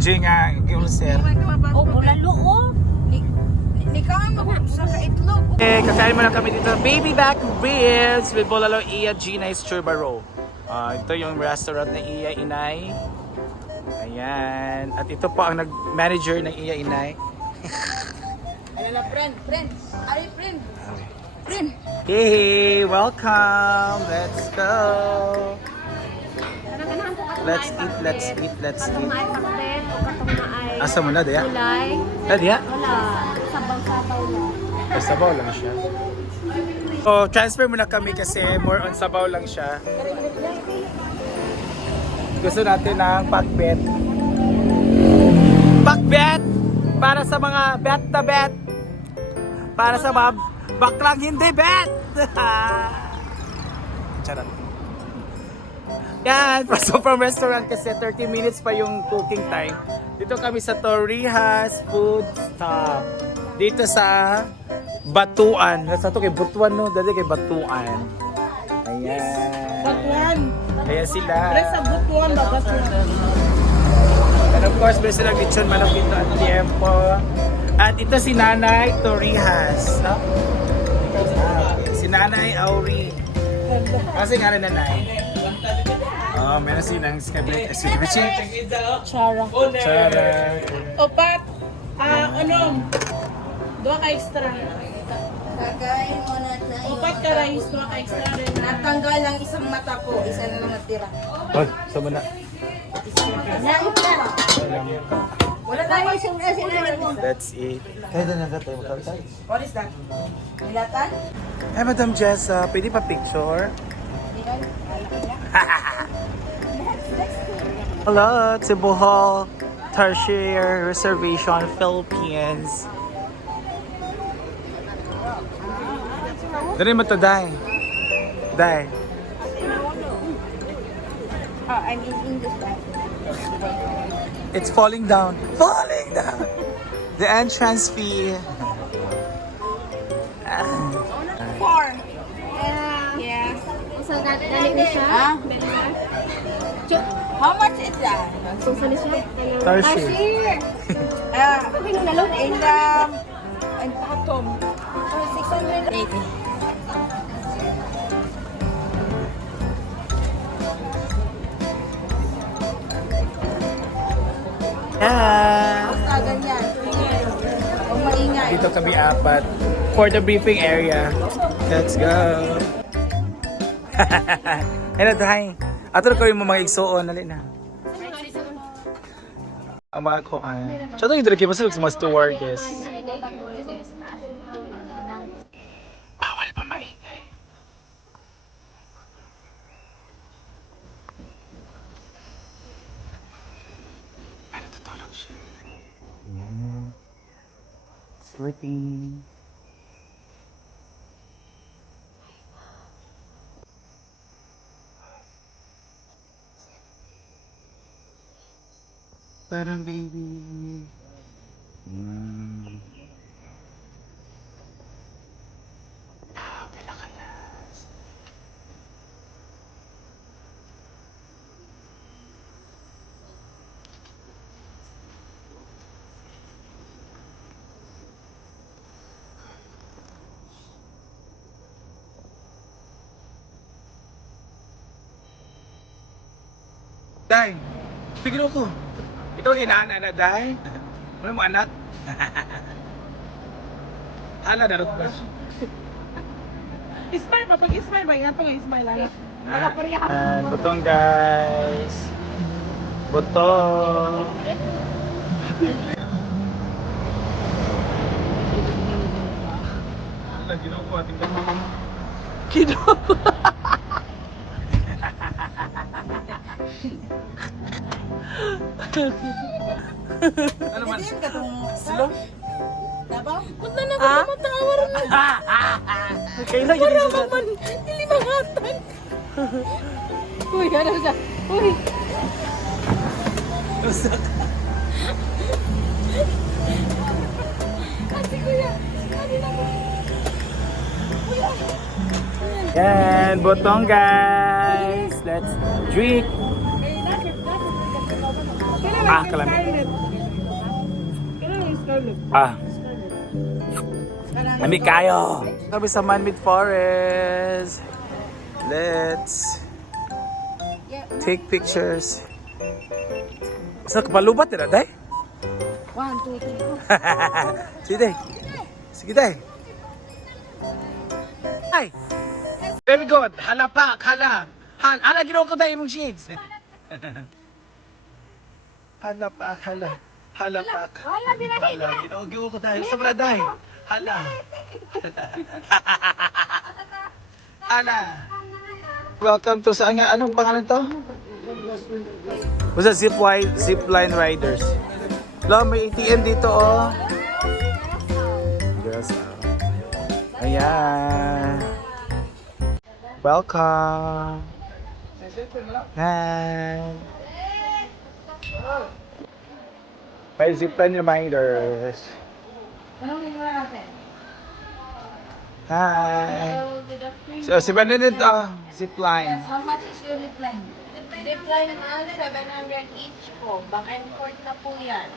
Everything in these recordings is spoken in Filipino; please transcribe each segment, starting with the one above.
enjoy nga yung sir. Oh, bulalo oh. Ni ka ang sa kaitlog. Eh, kakain muna kami dito. Baby back ribs with Bolalo Iya Gina's Churbaro. Ah, ito yung restaurant ng Iya Inay. Ayan. At ito po ang nag-manager ng Iya Inay. Na, friend, friend. Ay, friend. Friend. Hey, welcome! Let's go! Ko Let's eat, let's eat, let's eat. Katong naay Asa mo na, Daya? Kulay. Daya? Wala. Sabaw-sabaw lang. Sabaw lang siya. So, transfer muna kami kasi more on sabaw lang siya. Gusto natin ng pakbet. Pakbet! Para sa mga bet na bet. Para sa mga baklang hindi bet! Charot. Yan, so from restaurant kasi 30 minutes pa yung cooking time. Dito kami sa Torrijas Food Stop. Dito sa Batuan. Nasa to kay Butuan no, dali kay Batuan. Ayan. Batuan. Kaya sila. Pre sa butuan ba batuan? And of course, meron silang lechon manok dito at tiempo. At ito si Nanay Torrijas. No? Ah, si Nanay Auri. Kasi nga rin nanay. Oh, meron silang skabit. Si Richie. Chara. Chara. Opat. Ah, ano? Dua ka extra. Kakain mo na sa Opat ka rice, dua ka extra rin. Natanggal ang isang mata ko, isa na lang natira. Oh, sama na. Wala tayo isang sinabi mo. Let's eat. What is that? Nilatan? Eh, Madam Jessa, pwede pa picture? Hello, to Bohol Tertiary Reservation, Philippines. Dari mo to, Day. Day. Oh, I'm in English. It's falling down. Falling down! The entrance fee. Four. Yeah. Usa na dali ni siya. Ah? How much is that? Susa ni siya. Tertiary. Ah, Pino na lang. in um, in Atom. Oh, 680. Yeah. Basta ganyan. Huwag maingay. Dito kami apat for the briefing area. Let's go. Hello, Day. Ato ko yung mga igsuon. Nali na. Ang mga kuhan. Chato yung dito masuk sa mga stewardess. Bawal pa maingay. Ay, natutulog siya. Sleeping. Parang baby. Mm. Ah, pila ka na. Ko. Ikaw ang inaanak na, Day. Ano mo anak? Hala, darot ba? Ismail ba? Pag Ismail ba? Yan pag Ismail lang. Mga pareha. Ah, butong guys. Butong. Kido. ano man? Hindi ka itong Silo? Dabaw? Punta na ko matawa rin. Kailan yun sugat? Man, hindi mangatan. Uy, ano siya? Uy. Kasi kuya, kanina mo. Yan, butong guys. Let's drink. Ah, kalamit. Ah. Ami kayo. Kami sa Manmid Forest. Let's take pictures. Sa kapalubat na, day? One, two, three. Sige, day. Sige, day. Ay! Very good. Hala pa. Hala, hala, ginawa ko tayo mong shades. hala pa, hala. Hala pa. Hala, hala. Ginawa ginawa ko tayo. Sobra day. Hala. hala. Welcome to saan nga? Anong pangalan to? Basta zip, wi- zip line riders. Lo, may ATM dito oh. Yes. ah. Ayan. Welcome. Hi. May zipline reminders. Hi. So, si Benedict, ah, zipline. How much is your repline? Repline naman, 700 each po. Back and forth na po yan.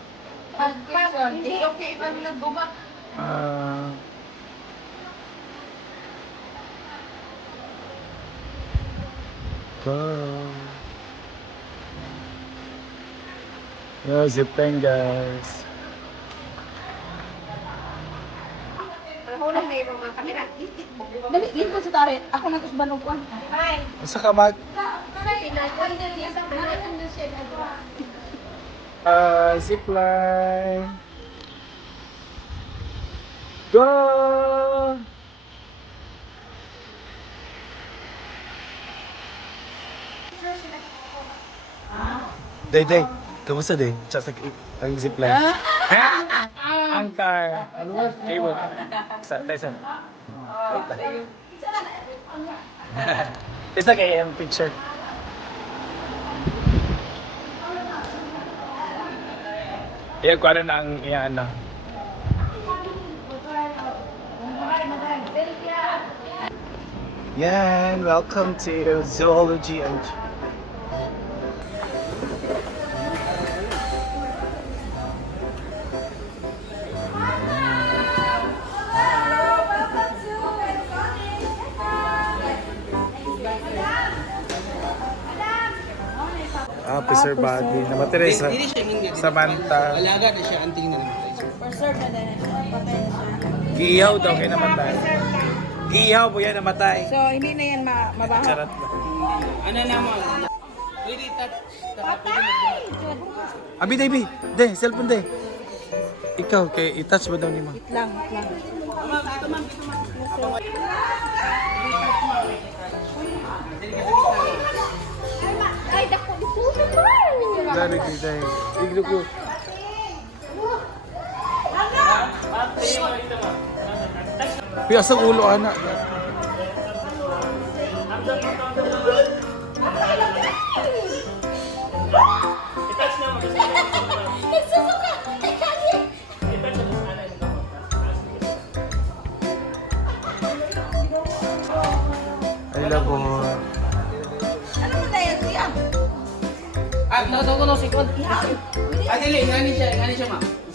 Pag hindi okay pa nagbumak. Ah. Go. Mga kamera. Dali, dito ko sa tarit. Ako na to sa din niya sa nagawa. Uh, zipline. Go! Day, day. Kamusta? Just like, ang zipline. ang car. Cable. Sa, day, sa. It's like a um, picture. Iya, kuha na ang iyan na. Yan, welcome to Zoology and... Ah, preserve body. Namatay sa Hindi siya hindi. Samantha. Alaga na siya, anting na namatay. Preserve na din. Patay na siya. Giihaw daw kay namatay. Giihaw po yan namatay. So, hindi na yan ma mabaho. Charot ba? Ano naman? Pwede touch. Mag- Abi, Davy. De, cellphone de. Ikaw, kay i-touch mo daw ni ma. Wait lang, wait lang. Ay, Dari di day. Iglo ko. Piya sa ulo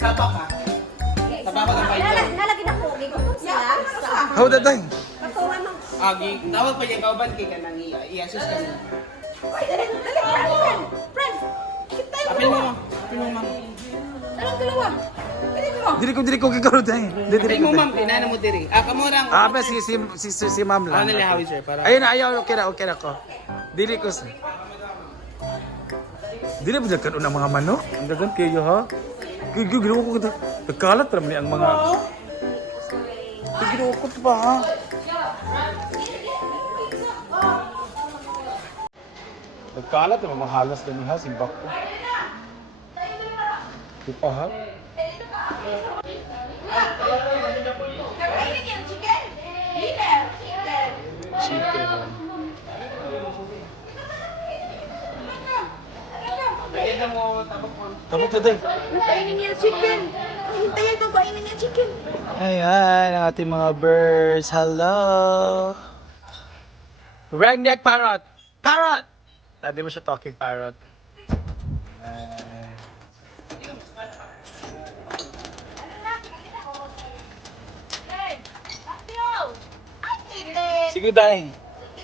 Sapa ka. Sapa ka ng Nala- Nalagyan ako. Gigupot sila. Sa How that day? katuwa ng Ah, gi- tawag pa niya kauban kay kanang iya. Iasus ka niya. Ay, dali, kita Apil mo dalawa. Apil mo ma. Anong dalawa? Pwede mo. Dili ko dili ko kay karo day. Di dili Apil ko. mo ma'am, pinana mo diri. Ah, kamo rang. Ah, pa si si si si, si ma'am Ano lang. nila hawi sir para. Ayun na, ayaw, okay na, okay na ko. Dili ko sa... Dili ba dyan kanon ang mga manok? Ang dagan kayo ha? Gigi, ginawa ko kita. Nagkalat naman ang mga... Gigi, ginawa ko ito pa ha? Nagkalat naman mga halas na niya, simbak ko. Di pa ha? mo tapos mo. Tapos ito eh. din. Kainin niya chicken. Hintayin ko kainin niya chicken. Ayan, ang ating mga birds. Hello. Redneck parrot. Parrot! Tadi mo siya talking parrot. Sige, dahil.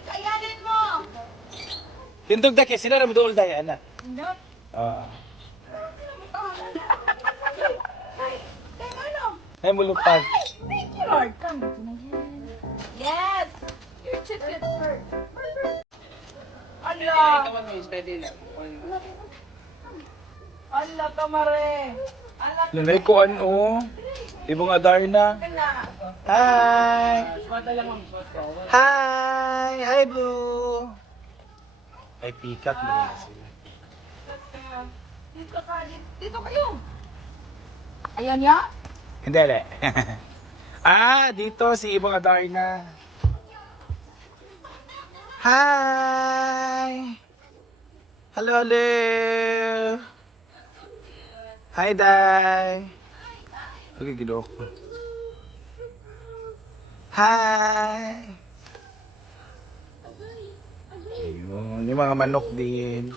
Kayanin mo! Hintog da kay sila mo dool dahil, anak. Not Ah. Ay, mulupad. Thank you, Lord. Come. Yes! Your chicken hurt. Ala! Mo, steady lang. Ala, kamare! Ala, Lunay ko ano. Ibong Adarna. ka na! Hi! Hi! Hi, Blue! Ay, pikat mo na sila. Dito ka, dito, kayo! Ayan ya? Hindi, hindi. ah, dito si Ibong Adarna. Hi! Hello, hello! Hi, Day! Okay, gino ko. Hi! Ayun, yung mga manok din.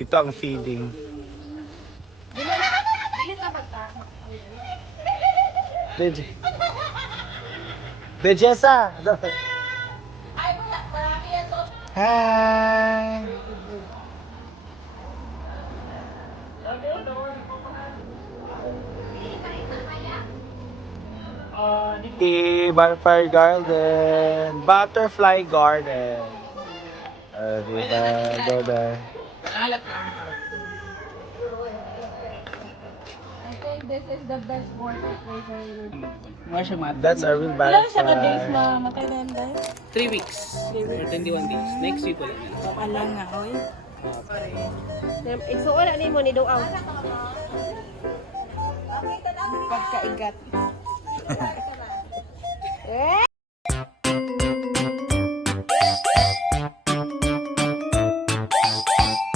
Ito ang feeding. Dej. Dejesa! Ay, marami yan to. Hi! The Butterfly Garden. Butterfly Garden. Uh, diba? Go there. Alat ka. I think this is the best water Wala siya mat. That's a real Ilan siya ka days na matay na yan guys? 3 weeks. Or 21 days. Next week ulit. Wala nga, oy. Igsuon na nimo ni Duaw. Pagkaigat. Eh,